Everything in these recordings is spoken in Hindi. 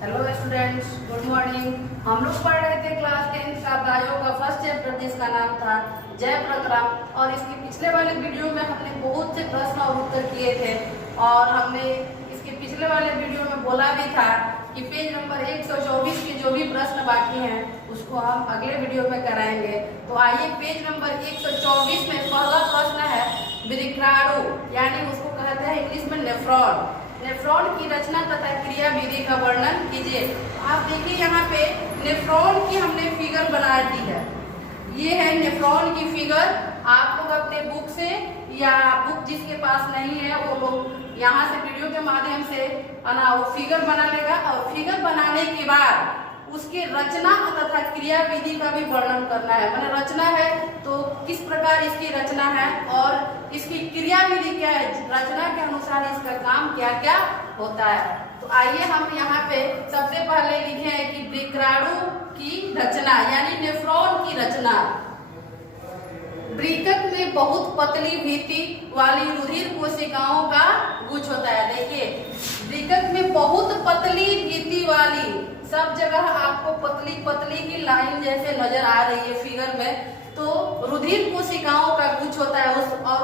Hello students, good morning. हम लोग पढ़ रहे थे क्लास 10 का बायो का फर्स्ट चैप्टर जिसका नाम था जय प्रक्रम। और इसके पिछले वाले वीडियो में हमने बहुत से प्रश्न और उत्तर किए थे और हमने इसके पिछले वाले वीडियो में बोला भी था कि पेज नंबर 124 के जो भी प्रश्न बाकी हैं उसको हम अगले वीडियो में कराएंगे। तो आइए पेज नंबर 124 में पहला प्रश्न है वृक्णाणु, यानी उसको कहते हैं इंग्लिश में नेफ्रॉन। नेफ्रॉन की रचना तथा क्रिया विधि का वर्णन कीजिए। आप देखिए यहाँ पे नेफ्रॉन की हमने फिगर बना दी है। ये है नेफ्रॉन की फिगर। आप लोग अपने बुक से या बुक जिसके पास नहीं है वो लोग यहाँ से वीडियो के माध्यम से वो फिगर बना लेगा और फिगर बनाने के बाद उसके रचना तथा क्रिया विधि का भी वर्णन करना है। मैंने रचना है तो किस प्रकार इसकी रचना है और इसकी क्रिया विधि क्या है, रचना के अनुसार इसका काम क्या क्या होता है। तो आइए हम यहाँ पे सबसे पहले लिखे हैं कि वृक्णाणु की रचना यानी नेफ्रॉन की रचना। वृक्क में बहुत पतली भित्ति वाली रुधिर कोशिकाओं का गुच्छ होता है। देखिए वृक्क में बहुत पतली भित्ति वाली, सब जगह आपको पतली पतली की लाइन जैसे नजर आ रही है फिगर में, तो रुधिर कोशिकाओं का गुच्छ होता है।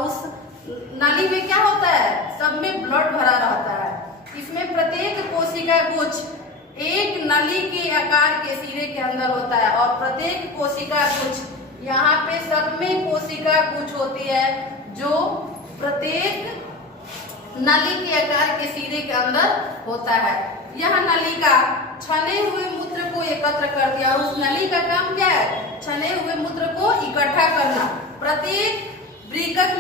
उस नली में क्या होता है, सब में ब्लड भरा रहता है। इसमें प्रत्येक कोशिका गुच्छ एक नली के आकार के सिरे के अंदर होता है और प्रत्येक कोशिका गुच्छ, यहाँ पे सब में कोशिका गुच्छ होती है जो प्रत्येक नली के आकार के सिरे के अंदर होता है। यह नलिका छने हुए मूत्र को एकत्र कर दिया और उस नली का काम क्या है, छने हुए मूत्र को इकट्ठा करना। प्रत्येक वृक्क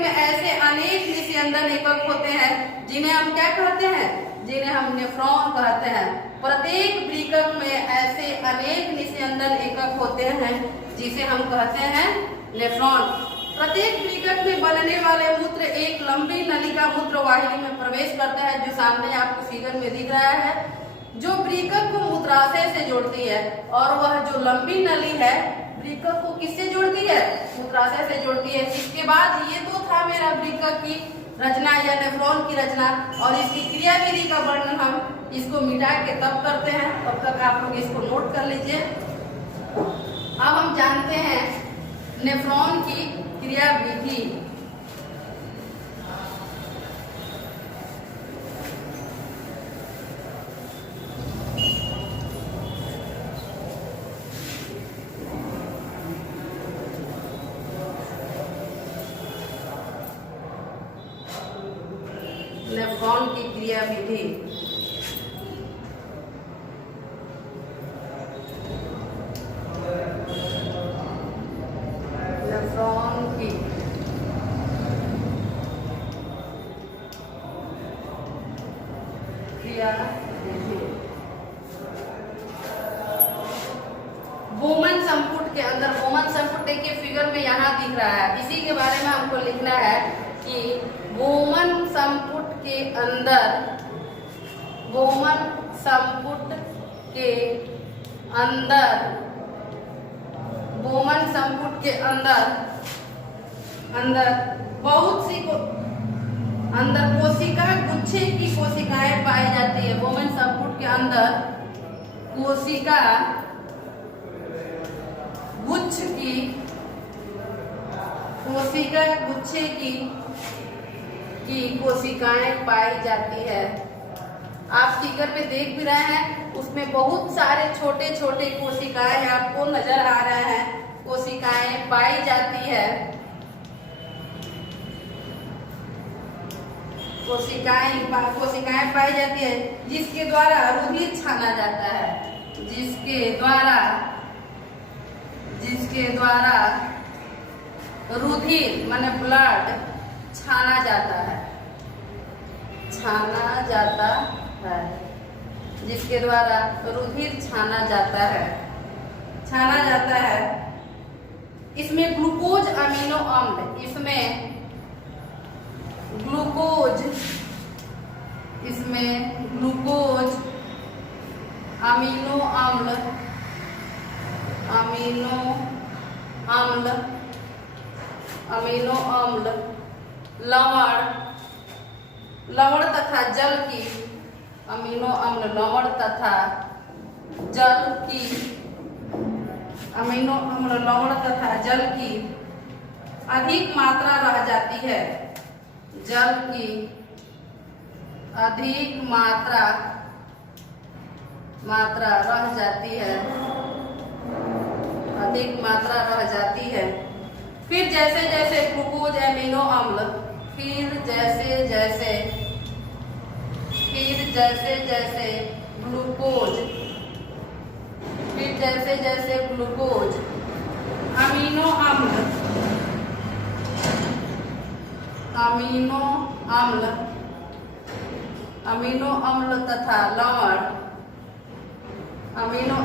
में ऐसे अनेक निस्यंदन एकक होते हैं जिन्हें हम क्या कहते हैं, जिन्हें हम नेफ्रॉन कहते हैं। प्रत्येक वृक्क में ऐसे अनेक निस्यंदन एकक होते हैं जिसे हम कहते हैं नेफ्रॉन। प्रत्येक वृक्क में बनने वाले मूत्र एक लंबी नलिका मूत्र वाहिनी में प्रवेश करते हैं, जो सामने आपको फिगर में दिख रहा है, जो वृक्क को मूत्राशय से जोड़ती है। और वह जो लंबी नली है वृक्क को किससे जोड़ती है, मूत्राशय से जोड़ती है। इसके बाद ये तो था मेरा वृक्क की रचना या नेफ्रॉन की रचना, और इसकी क्रिया विधि का वर्णन हम इसको मिटा के तब करते हैं। तब तक आप लोग इसको नोट कर लीजिए। अब हम जानते हैं नेफ्रॉन की क्रिया विधि। नेफ्रॉन की क्रिया विधि बोमन संपुट के अंदर, बोमन संपुट देखिए फिगर में यहाँ दिख रहा है, इसी के बारे में हमको लिखना है कि बोमन संपुट के अंदर, बोमन संपुट के अंदर, बोमन संपुट के अंदर बहुत सी अंदर कोशिका गुच्छे की कोशिकाएं पाई जाती है। बोमन संपुट के अंदर कोशिका गुच्छ की, कोशिका गुच्छे की कोशिकाएं पाई जाती है। आप फिगर में देख भी रहे हैं, उसमें बहुत सारे छोटे छोटे कोशिकाएं आपको नजर आ रहे हैं, कोशिकाएं पाई जाती है। कोशिकाएं पाई जाती है जिसके द्वारा रुधिर छाना जाता है, जिसके द्वारा रुधिर माने ब्लड छाना जाता है, जिसके द्वारा रुधिर छाना जाता है। इसमें ग्लूकोज अमीनो अम्ल, इसमें ग्लूकोज अमीनो अम्ल लवण तथा जल की अमीनो अम्ल लवण तथा जल की अमीनो अम्ल लवण तथा जल की अधिक मात्रा रह जाती है। जल की अधिक मात्रा रह जाती है, अधिक मात्रा रह जाती है। फिर जैसे जैसे ग्लूकोज अमीनो अम्ल फिर जैसे जैसे ग्लूकोज अमीनो अम्ल तथा लवण अमीनो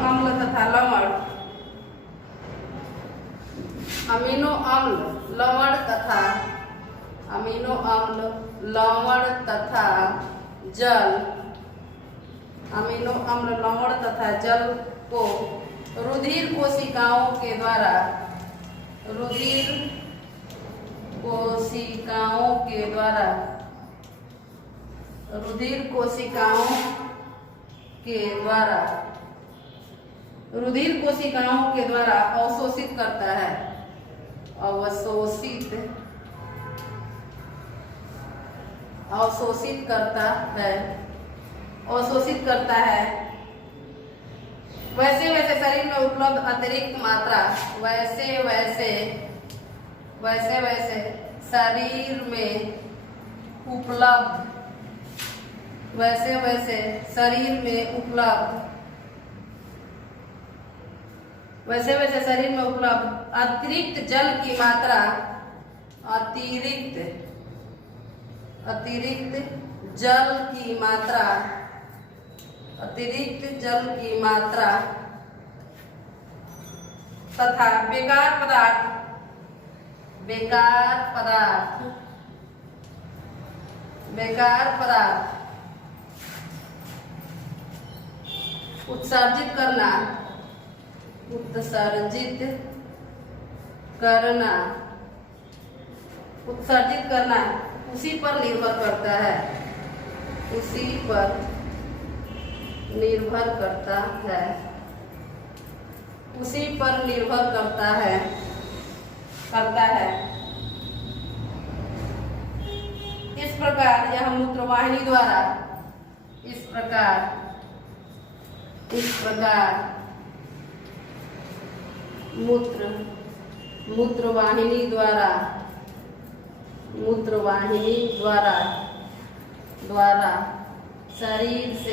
अम्ल लवण तथा जल को रुधिर कोशिकाओं के द्वारा अवशोषित करता है। अवशोषित करता है। वैसे वैसे शरीर में उपलब्ध अतिरिक्त मात्रा शरीर में उपलब्ध अतिरिक्त जल की मात्रा तथा बेकार पदार्थ उत्सर्जित करना उसी पर निर्भर करता है। इस प्रकार यह मूत्रवाहिनी द्वारा मूत्रवाहिनी द्वारा शरीर से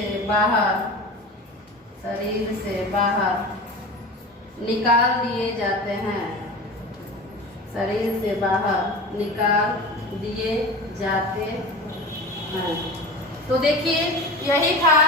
बाहर निकाल दिए जाते हैं। तो देखिए, यही था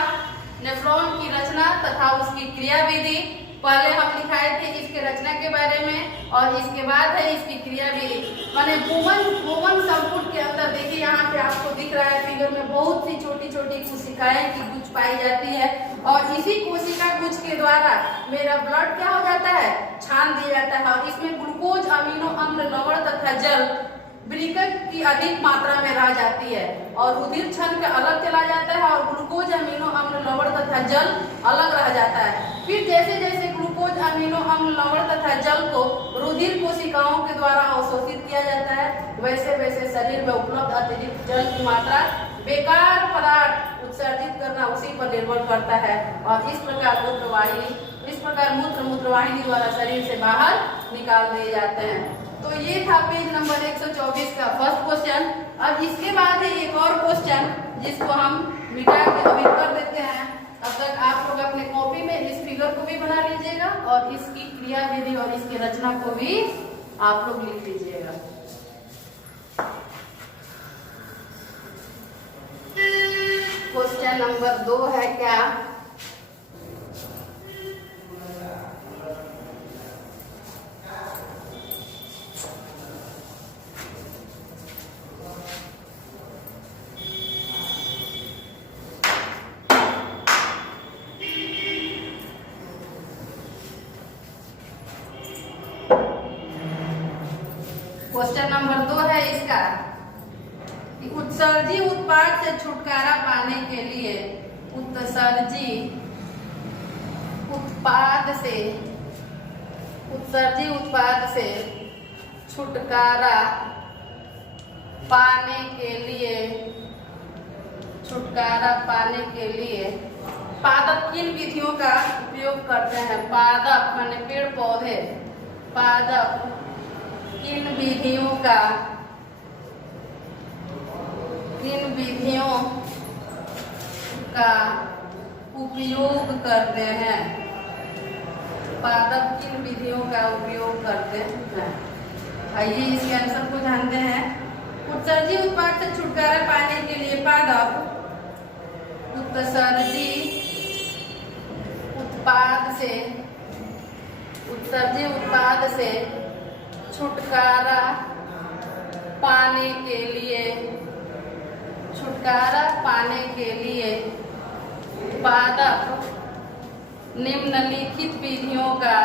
नेफ्रॉन की रचना तथा उसकी क्रियाविधि। पहले हम दिखाए थे इसके रचना के बारे में और इसके बाद है इसकी क्रियाविधि। माने भुवन संपुट के अंदर देखिए, यहाँ पे आपको दिख रहा है फिगर में बहुत सी छोटी छोटी कोशिकाएं की गुच्छ पाई जाती है और इसी कोशिका गुच्छ के द्वारा मेरा ब्लड क्या हो जाता है, छान दिया जाता है और इसमें ग्लूकोज अमीनो अम्ल लवण तथा जल ब्रिकट की अधिक मात्रा में रह जाती है और रुधिर छन के अलग चला जाता है और ग्लूकोज अमीनो अम्ल लवण तथा जल अलग रह जाता है। फिर जैसे जैसे ग्लूकोज अमीनो अम्ल लवण तथा जल को रुधिर कोशिकाओं के द्वारा अवशोषित किया जाता है, वैसे वैसे शरीर में उपलब्ध अतिरिक्त जल की मात्रा बेकार पदार्थ उत्सर्जित करना उसी पर निर्भर करता है और इस प्रकार मूत्रवाहिनी द्वारा शरीर से बाहर निकाल दिए जाते हैं। तो ये था पेज नंबर 124 का फर्स्ट क्वेश्चन। अब इसके बाद है एक और क्वेश्चन जिसको हम मिटा के अभी कर देते हैं। तब तक आप लोग अपने कॉपी में इस फिगर को भी बना लीजिएगा और इसकी क्रियाविधि और इसकी रचना को भी आप लोग लिख लीजिएगा। क्वेश्चन नंबर 2 है क्या, क्वेश्चन नंबर 2 है इसका कि उत्सर्जी उत्पाद से छुटकारा पाने के लिए उत्सर्जी उत्पाद से छुटकारा पाने के लिए पादप किन विधियों का उपयोग करते हैं? पादप माने पेड़ पौधे, पादप किन विधियों का उपयोग करते हैं? पादप किन विधियों का उपयोग करते हैं? आइए इसके आंसर को जानते हैं। उत्सर्जी उत्पाद से छुटकारा पाने के लिए पादप उत्सर्जी उत्पाद से छुटकारा पाने के लिए पादप निम्नलिखित विधियों का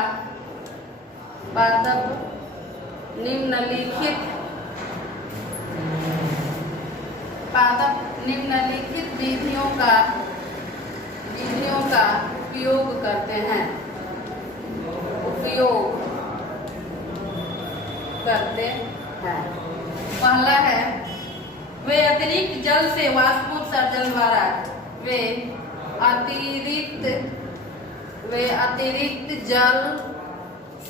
उपयोग करते हैं। पहला है वे अतिरिक्त जल से वाष्पोत्सर्जन द्वारा अतिरिक्त जल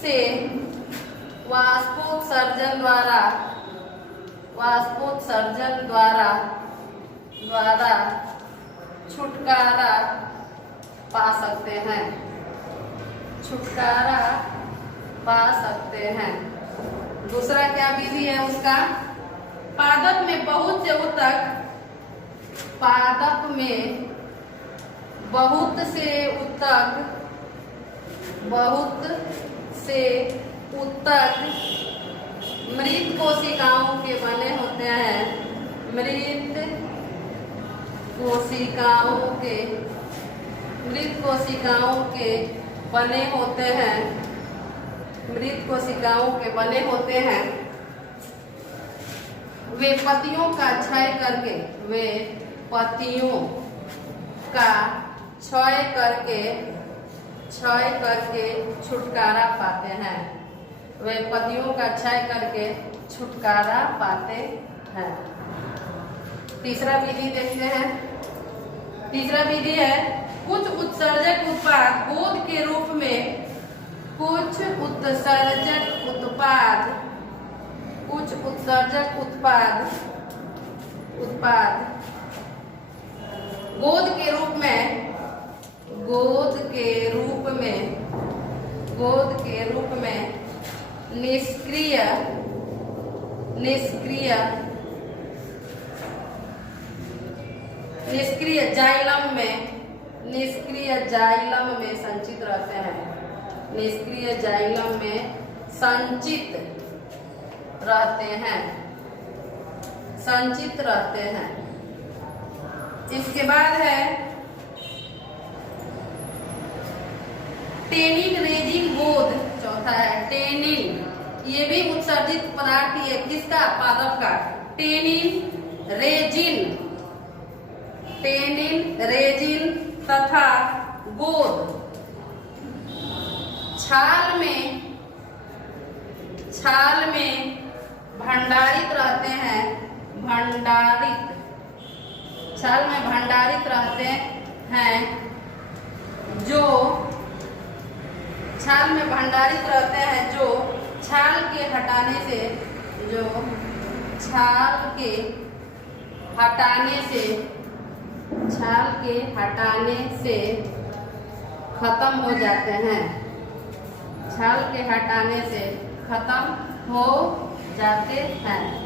से वाष्पोत्सर्जन द्वारा छुटकारा पा सकते हैं। दूसरा क्या विधि है उसका? पादप में बहुत से ऊतक मृत कोशिकाओं के बने होते हैं। मृत कोशिकाओं के बने होते हैं। वे पत्तियों का क्षय करके छुटकारा पाते हैं। वे पत्तियों का क्षय करके छुटकारा पाते हैं। तीसरा विधि देखते हैं। तीसरा विधि है कुछ उत्सर्जक उत्पाद गोंद के रूप में गोंद के रूप में निष्क्रिय जाइलम में संचित रहते हैं। निष्क्रिय जाइलम में संचित रहते हैं। इसके बाद है टेनिन रेजिन गोंद। चौथा है टेनिन, ये भी उत्सर्जित पदार्थ है। किसका? पादप का। टेनिन रेजिन तथा गोंद छाल में भंडारित रहते हैं। छाल में भंडारित रहते हैं जो छाल के हटाने से खत्म हो जाते हैं।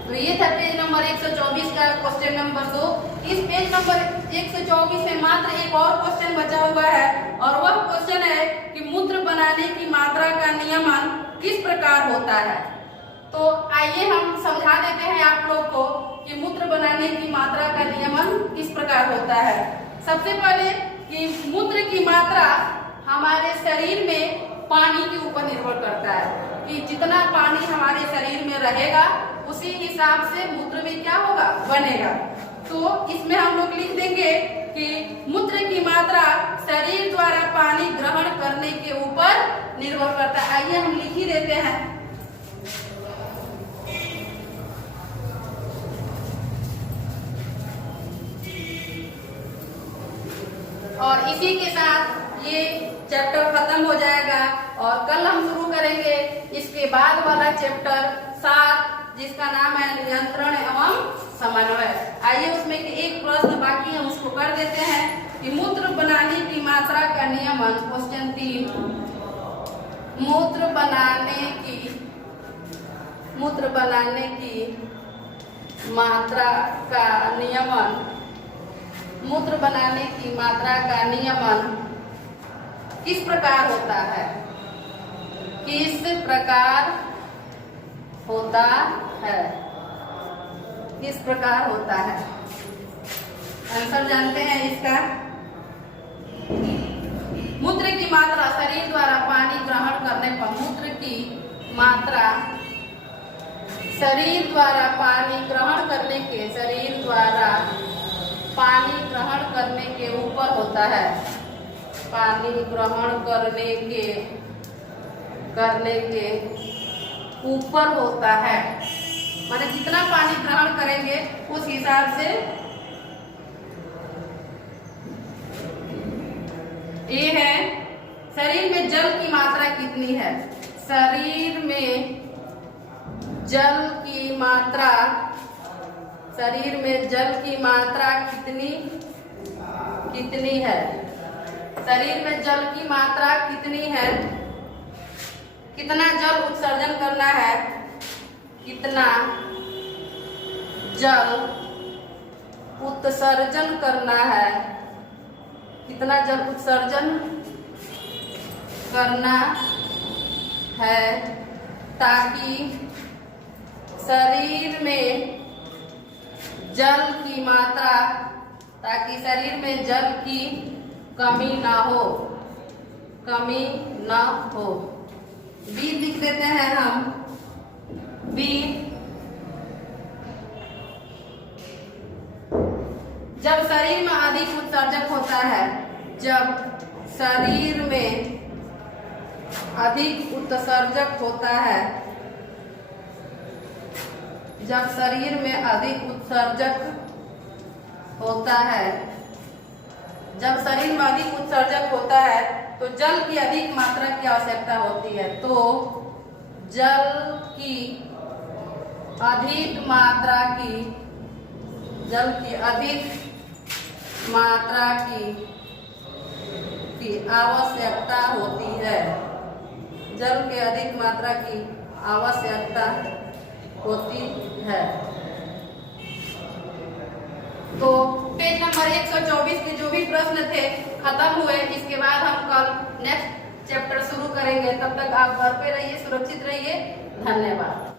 तो ये था पेज नंबर 124 का क्वेश्चन नंबर 2। इस पेज नंबर 124 में मात्र एक और क्वेश्चन बचा हुआ है और वह क्वेश्चन है कि मूत्र बनाने की मात्रा का नियमन किस प्रकार होता है। तो आइए हम समझा देते हैं आप लोग को कि मूत्र बनाने की मात्रा का नियमन किस प्रकार होता है। सबसे पहले कि मूत्र की मात्रा हमारे शरीर में पानी के ऊपर निर्भर करता है कि जितना पानी हमारे शरीर में रहेगा उसी हिसाब से मूत्र भी क्या होगा? बनेगा। तो इसमें हम लोग लिख देंगे कि मूत्र की निर्भर करता है। आइए हम लिख ही देते हैं। और इसी के साथ ये चैप्टर खत्म हो जाएगा और कल हम शुरू करेंगे इसके बाद वाला चैप्टर 7 जिसका नाम है नियंत्रण एवं समन्वय। आइए उसमें के एक प्रश्न बाकी है उसको कर देते हैं कि मूत्र बनाने की मात्रा का नियमन। क्वेश्चन 3, मूत्र बनाने की मात्रा का नियमन। मूत्र बनाने की मात्रा का नियमन किस प्रकार होता है? किस प्रकार होता है? किस प्रकार होता है? आंसर जानते हैं इसका। मूत्र की मात्रा शरीर द्वारा पानी ग्रहण करने पर मूत्र की मात्रा शरीर द्वारा पानी ग्रहण करने के ऊपर होता है। पानी ग्रहण करने के ऊपर होता है, माने जितना पानी ग्रहण करेंगे उस हिसाब से। ये है शरीर में जल की मात्रा कितनी है? शरीर में जल की मात्रा कितनी है? शरीर में जल की मात्रा कितनी है? कितना जल उत्सर्जन करना है? कितना जल उत्सर्जन करना है? कितना जल उत्सर्जन करना है ताकि शरीर में जल की कमी ना हो। बी लिख देते हैं हम। बी, जब शरीर में अधिक उत्सर्जक होता है। जब शरीर में अधिक उत्सर्जक होता है। जब शरीर में अधिक उत्सर्जक होता है। जब शरीर में अधिक उत्सर्जक होता है तो जल की अधिक मात्रा की आवश्यकता होती है। तो जल की अधिक मात्रा की आवश्यकता होती है। जल की अधिक मात्रा की आवश्यकता होती है। तो पेज नंबर 124 के जो भी प्रश्न थे खत्म हुए। इसके बाद हम कल नेक्स्ट चैप्टर शुरू करेंगे। तब तक आप घर पे रहिए, सुरक्षित रहिए। धन्यवाद।